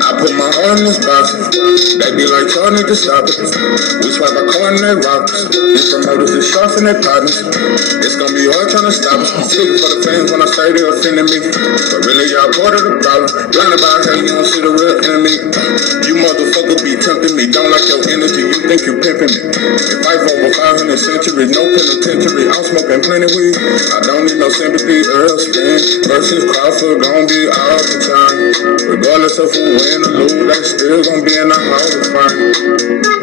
I put my heart in this box. They be like, y'all need to stop it. We swipe a car and they rock us. These promoters, they shots and they partners. It's gonna be hard trying to stop us. Speaking for the fans when I say they offending me. But really, y'all part of the problem. Blinded by hate, you don't see the real enemy. You motherfucker be tempting me. Don't like your energy, you think you pimping me. If I vote for 500 centuries, no penitentiary. I'm smoking plenty weed. I don't need no sympathy. Earl Spin versus Crawford gon' be all the time. Regardless of who win or lose, they still gon' be in the Hall of Fame.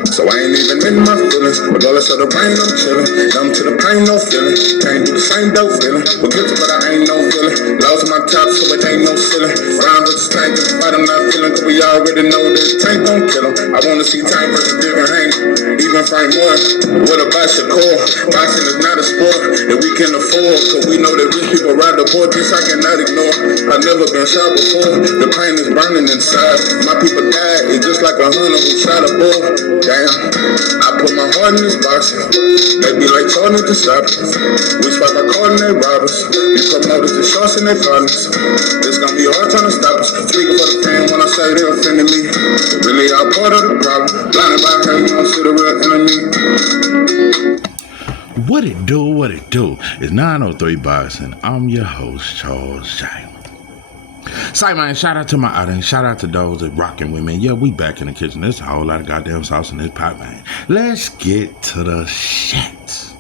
So I ain't even in my feelings. Regardless of the pain, I'm chillin'. Numb to the pain, no feeling. Can't do the same dope feeling. We're guilty, but I ain't no feeling. Lost my top, so it ain't no ceiling. Rhyme with this tank, but I'm not feeling. Cause we already know this tank gon' kill him. I wanna see Tank versus Devin Hank. Even Frank Moore. What about Shakur? Boxing is not a sport that we can afford. Cause we know that rich people ride the board. This I cannot ignore. I've never been shot before. The pain is burning inside. My people died. It's just like a hunter who shot a bull. Damn. I put my heart in this box. They be like, y'all need to stop it. We swipe our card and they rob us. These promoters, the shots and they partners. It's gonna be hard trying to stop us. Speaking for the fan when I say they offending me. But really, y'all part of the problem. Blinded by hate, you don't see the real enemy. What it do, what it do. It's 903 Boxing. I'm your host, Charles Simon. Say, man, shout out to my audience. Shout out to those that rocking with me. Yeah, we back in the kitchen. There's a whole lot of goddamn sauce in this pot, man. Let's get to the shit.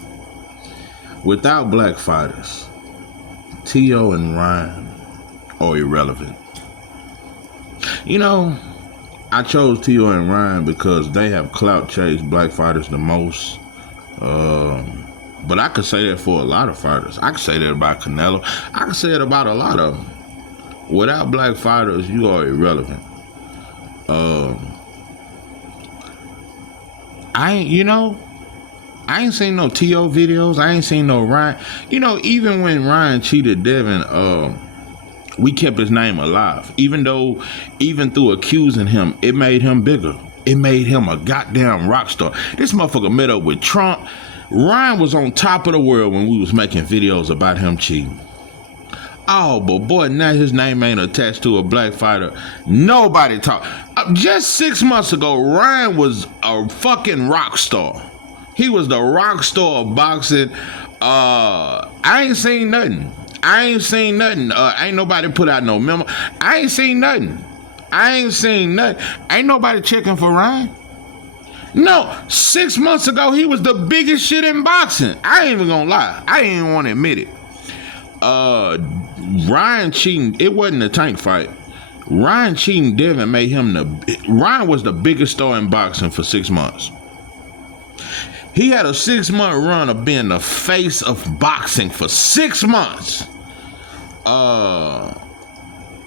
Without black fighters, T.O. and Ryan are irrelevant. You know, I chose T.O. and Ryan because they have clout chased black fighters the most. But I could say that for a lot of fighters. I could say that about Canelo. I could say it about a lot of them. Without black fighters, you are irrelevant. I ain't seen no T.O. videos. I ain't seen no Ryan. You know, even when Ryan cheated Devin, we kept his name alive. Even through accusing him, it made him bigger. It made him a goddamn rock star. This motherfucker met up with Trump. Ryan was on top of the world when we was making videos about him cheating. Oh, but boy, now his name ain't attached to a black fighter. Nobody talk. Just 6 months ago, Ryan was a fucking rock star. He was the rock star of boxing. I ain't seen nothing. Ain't nobody put out no memo. I ain't seen nothing. Ain't nobody checking for Ryan. No, 6 months ago, he was the biggest shit in boxing. I ain't even gonna lie. I ain't even want to admit it. Ryan cheating, it wasn't a Tank fight. Ryan cheating Devin made him Ryan was the biggest star in boxing for 6 months. He had a 6-month run of being the face of boxing for 6 months. Now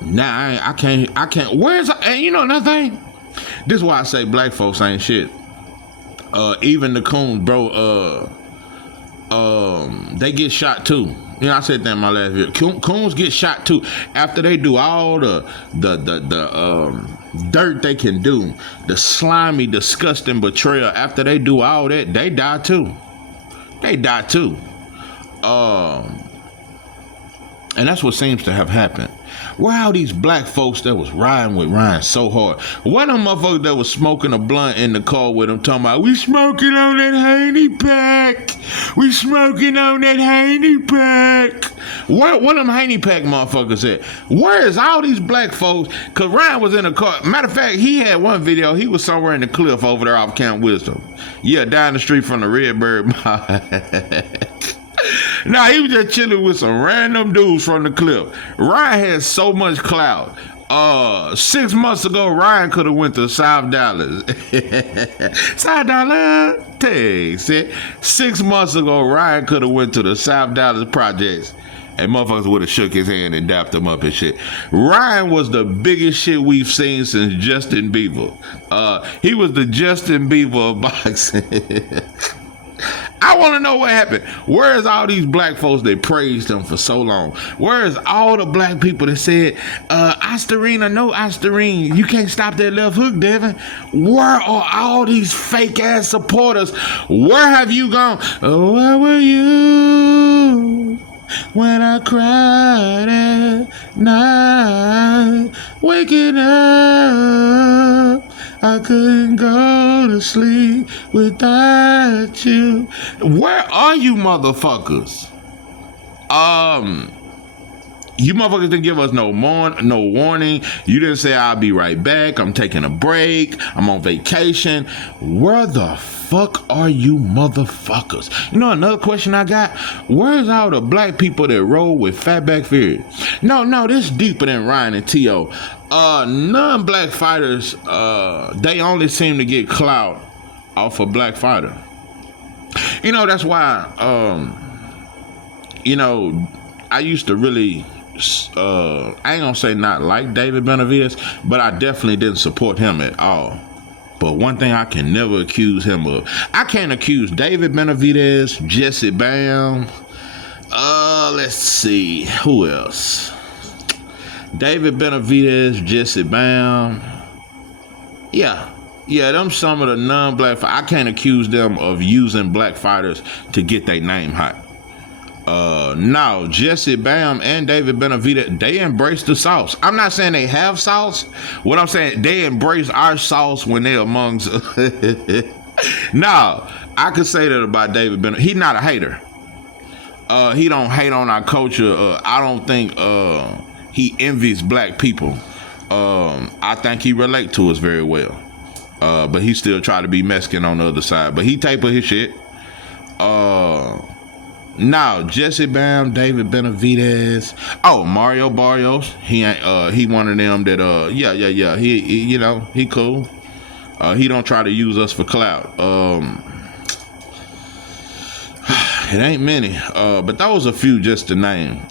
I can't. And you know another thing? This is why I say black folks ain't shit. Even the Coons, bro, they get shot too. You know, I said that in my last video. Coons get shot too after they do all the dirt they can do, the slimy, disgusting betrayal. After they do all that, they die too. And that's what seems to have happened. Where are all these black folks that was riding with Ryan so hard? One of them motherfuckers that was smoking a blunt in the car with him talking about, we smoking on that Haney pack. We smoking on that Haney pack. Where one of them Haney pack motherfuckers at? Where is all these black folks? Because Ryan was in a car. Matter of fact, he had one video. He was somewhere in the cliff over there off Camp Wisdom. Yeah, down the street from the Redbird Mall. Nah, he was just chilling with some random dudes from the cliff. Ryan had so much clout. 6 months ago, Ryan could have went to South Dallas. South Dallas, takes it. 6 months ago, Ryan could have went to the South Dallas projects. And motherfuckers would have shook his hand and dapped him up and shit. Ryan was the biggest shit we've seen since Justin Bieber. He was the Justin Bieber of boxing. I want to know what happened. Where is all these black folks that praised him for so long? Where is all the black people that said, Ostarine, no Ostarine, you can't stop that left hook, Devin? Where are all these fake ass supporters? Where have you gone? Oh, where were you when I cried at night, waking up, I couldn't go to sleep without you. Where are you motherfuckers? You motherfuckers didn't give us no warning. You didn't say I'll be right back. I'm taking a break. I'm on vacation. Where the fuck are you motherfuckers? You know another question I got? Where's all the black people that roll with Fatback Fury? No, this deeper than Ryan and T.O. Non-black fighters, they only seem to get clout off a black fighter. You know, that's why, I used to really, I ain't gonna say not like David Benavidez, but I definitely didn't support him at all. But one thing I can never accuse him of, I can't accuse David Benavidez, Jesse Bam, let's see, who else? David Benavidez, Jesse Bam. Yeah, them some of the non-black, I can't accuse them of using black fighters to get their name hot. Now Jesse Bam and David Benavidez, they embrace the sauce. I'm not saying they have sauce. What I'm saying, they embrace our sauce when they're amongst. Now, I could say that about David Benavidez. He's not a hater. He don't hate on our culture. I don't think he envies black people. I think he relate to us very well. But he still try to be Mexican on the other side. But he taper his shit. Now Jesse Bam, David Benavidez, Mario Barrios. He ain't he one of them that yeah. He cool. He don't try to use us for clout. It ain't many. But those a few just to name.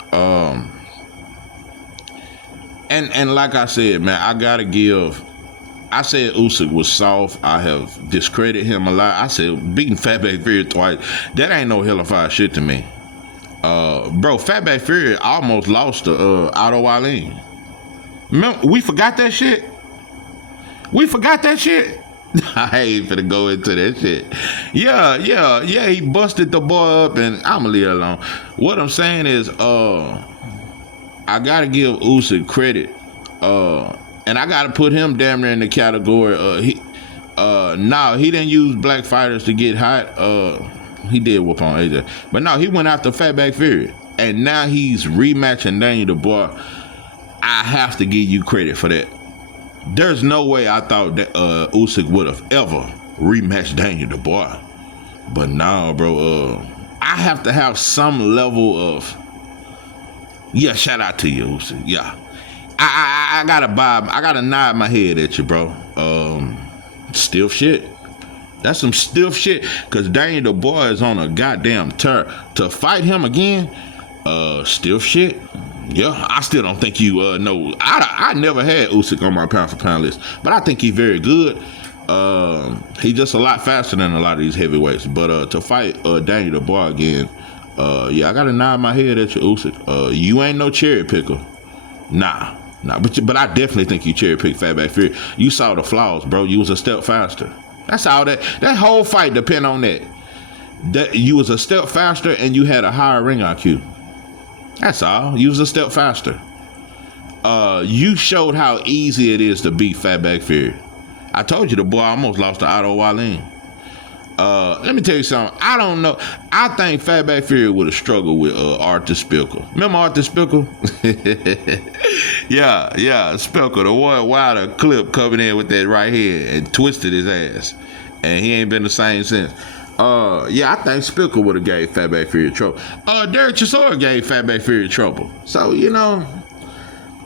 And like I said, man, I gotta give. I said Usyk was soft. I have discredited him a lot. I said beating Fatback Fury twice, that ain't no hellified shit to me. Bro, Fatback Fury almost lost to Otto Wallin. Remember, we forgot that shit? I ain't finna go into that shit. Yeah, he busted the boy up and I'ma leave it alone. What I'm saying is, I gotta give Usyk credit. And I gotta put him damn near in the category. He didn't use black fighters to get hot. He did whoop on AJ, but no, he went after Fatback Fury, and now he's rematching Daniel Dubois. I have to give you credit for that. There's no way I thought that Usyk would have ever rematched Daniel Dubois, but now, bro, I have to have some level of shout out to you, Usyk. Yeah. I gotta nod my head at you, bro. Stiff shit. That's some stiff shit. Cause Daniel Dubois is on a goddamn tear. To fight him again, stiff shit. Yeah, I still don't think you know. I never had Usyk on my pound for pound list, but I think he's very good. He's just a lot faster than a lot of these heavyweights. But to fight Daniel Dubois again, I gotta nod my head at you, Usyk. You ain't no cherry picker. Nah, but I definitely think you cherry picked Fatback Fury. You saw the flaws, bro. You was a step faster. That's all that whole fight depend on that. That you was a step faster and you had a higher ring IQ. That's all. You was a step faster. You showed how easy it is to beat Fatback Fury. I told you the boy almost lost to Otto Wallin. Let me tell you something. I don't know. I think Fatback Fury would have struggled with Arthur Spickle. Remember Arthur Spickle? yeah, Spickle, the one Wilder clip coming in with that right here and twisted his ass. And he ain't been the same since. I think Spickle would have gave Fatback Fury trouble. Derek Chisora gave Fatback Fury trouble. So,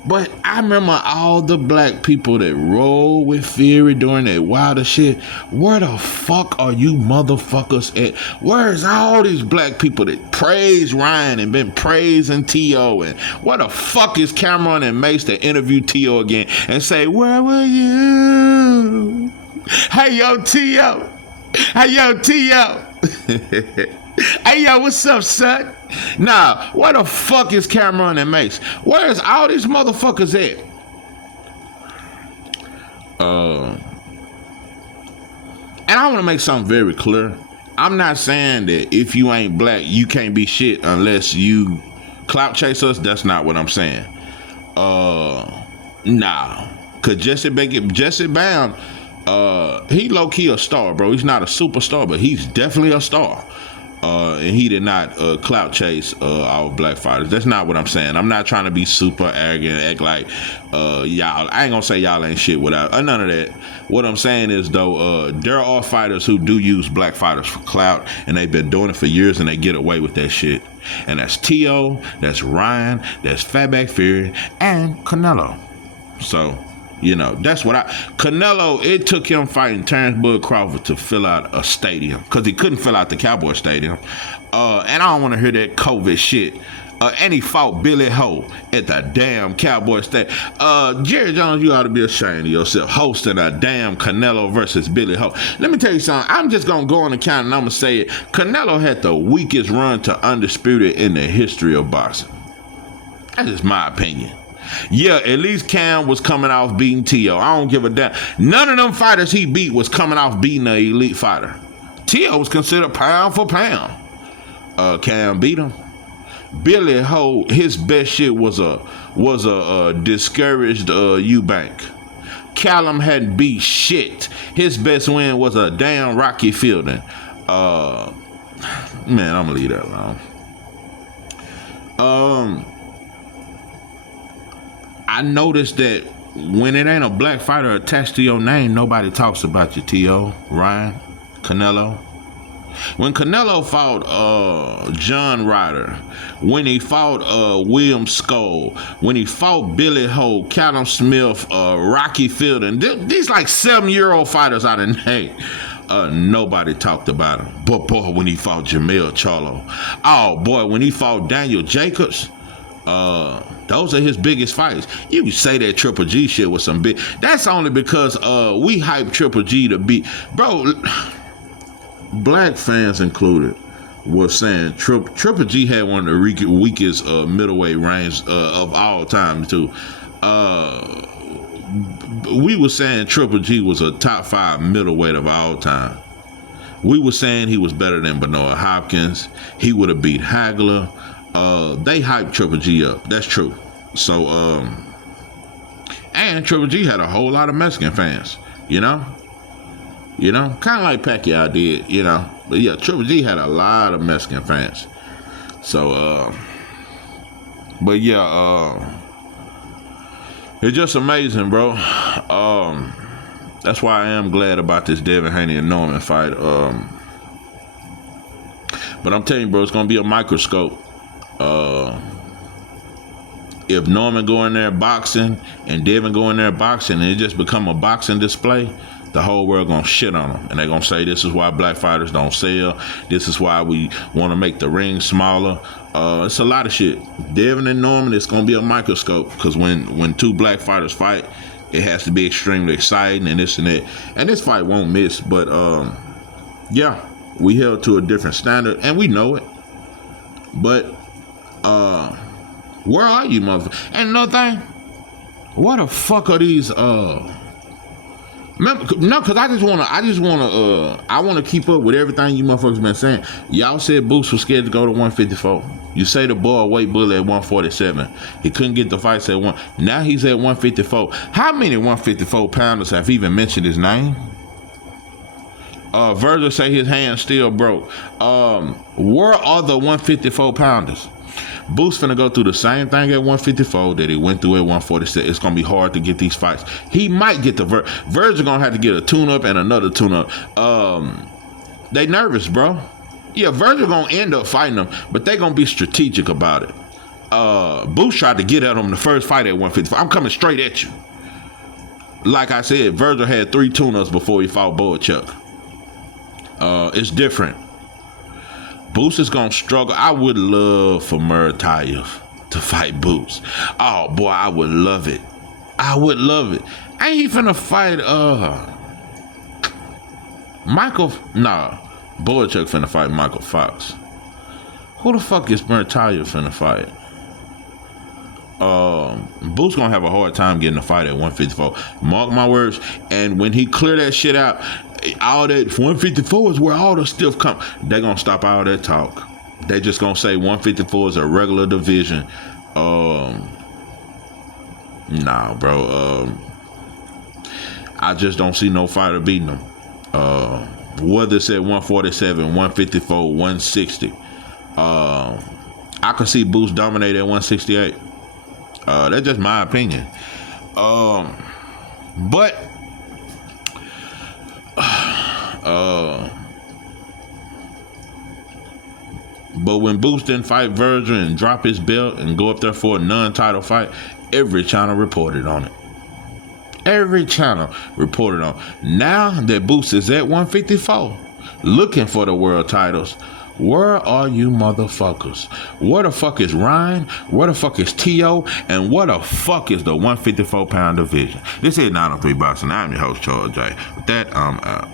but I remember all the black people that rolled with Fury during that Wilder shit. Where the fuck are you motherfuckers at? Where's all these black people that praise Ryan and been praising T.O.? And where the fuck is Cameron and Mace that interview T.O. again and say, where were you? Hey, yo, T.O. Hey, yo, T.O. Hey, yo, what's up, son? Nah, where the fuck is Cameron and Mace? Where's all these motherfuckers at? And I want to make something very clear. I'm not saying that if you ain't black, you can't be shit unless you clout chase us. That's not what I'm saying. Nah. Cause Jesse Bound, he low key a star, bro. He's not a superstar, but he's definitely a star. And he did not clout chase our black fighters. That's not what I'm saying. I'm not trying to be super arrogant and act like y'all. I ain't gonna say y'all ain't shit without none of that. What I'm saying is though, there are fighters who do use black fighters for clout, and they've been doing it for years, and they get away with that shit. And that's T.O., that's Ryan, that's Fatback Fury, and Canelo. So, you know, that's what Canelo, it took him fighting Terrence Bud Crawford to fill out a stadium, because he couldn't fill out the Cowboy Stadium. And I don't want to hear that COVID shit. And he fought Billy Ho at the damn Cowboy Stadium. Jerry Jones, you ought to be ashamed of yourself, hosting a damn Canelo versus Billy Ho. Let me tell you something. I'm just going to go on the count and I'm going to say it. Canelo had the weakest run to undisputed in the history of boxing. That's just my opinion. Yeah, at least Cam was coming off beating T.O. I don't give a damn. None of them fighters he beat was coming off beating an elite fighter. T.O. was considered pound for pound. Cam beat him. Billy Ho, his best shit was a discouraged Eubank. Callum hadn't beat shit. His best win was a damn Rocky Fielding. Man, I'm gonna leave that alone. I noticed that when it ain't a black fighter attached to your name, nobody talks about you, T.O., Ryan, Canelo. When Canelo fought John Ryder, when he fought William Skull, when he fought Billy Ho, Callum Smith, Rocky Fielding, these like 7-year-old fighters out of name, nobody talked about him. But boy, when he fought Jamel Charlo, oh boy, when he fought Daniel Jacobs, those are his biggest fights. You can say that Triple G shit was some big. That's only because we hype Triple G to be, bro. Black fans included were saying Triple G had one of the weakest middleweight reigns of all time too. We were saying Triple G was a top 5 middleweight of all time. We were saying he was better than Bernard Hopkins. He would have beat Hagler. They hyped Triple G up. That's true. So, and Triple G had a whole lot of Mexican fans, you know, kind of like Pacquiao did, you know. But yeah, Triple G had a lot of Mexican fans. So, but yeah, it's just amazing, bro. That's why I am glad about this Devin Haney and Norman fight. But I'm telling you, bro, it's gonna be a microscope. If Norman go in there boxing and Devin go in there boxing and it just become a boxing display, the whole world gonna shit on them, and they're gonna say this is why black fighters don't sell. This is why we want to make the ring smaller. It's a lot of shit. Devin and Norman, it's gonna be a microscope, because when two black fighters fight, it has to be extremely exciting and this and that. And this fight won't miss, but yeah, we held to a different standard and we know it. But where are you, motherfucker? And another thing, what the fuck are these no, because I want to keep up with everything you motherfuckers been saying. Y'all said Boots was scared to go to 154. You say the boy weight bully at 147. He couldn't get the fights at 1. Now he's at 154. How many 154 pounders have even mentioned his name? Virgil say his hand still broke. Where are the 154 pounders? Boots finna go through the same thing at 154 that he went through at 146. It's gonna be hard to get these fights. He might get the Virgil gonna have to get a tune-up and another tune-up. They nervous, bro. Yeah, Virgil gonna end up fighting them, but they gonna be strategic about it. Boots tried to get at him the first fight at 154. I'm coming straight at you. Like I said, Virgil had 3 tune-ups before he fought Boychuk. It's different. Boots is gonna struggle. I would love for Murtayev to fight Boots. Oh boy, I would love it. I would love it. Ain't he finna fight Michael? Nah, Boychuk finna fight Michael Fox. Who the fuck is Murtayev finna fight? Boots gonna have a hard time getting a fight at 154. Mark my words. And when he clear that shit out, all that 154 is where all the stuff come. They gonna stop all that talk. They just gonna say 154 is a regular division. Nah, bro. I just don't see no fighter beating them. Whether it's at 147, 154, 160. I could see Boots dominate at 168. That's just my opinion. But when Boots didn't fight Virgil and drop his belt and go up there for a non-title fight, every channel reported on it. Every channel reported on. Now that Boots is at 154, looking for the world titles, where are you motherfuckers? Where the fuck is Ryan? Where the fuck is T.O.? And where the fuck is the 154-pound division? This is 903 Boxing. I'm your host, Charles J. With that, I'm out.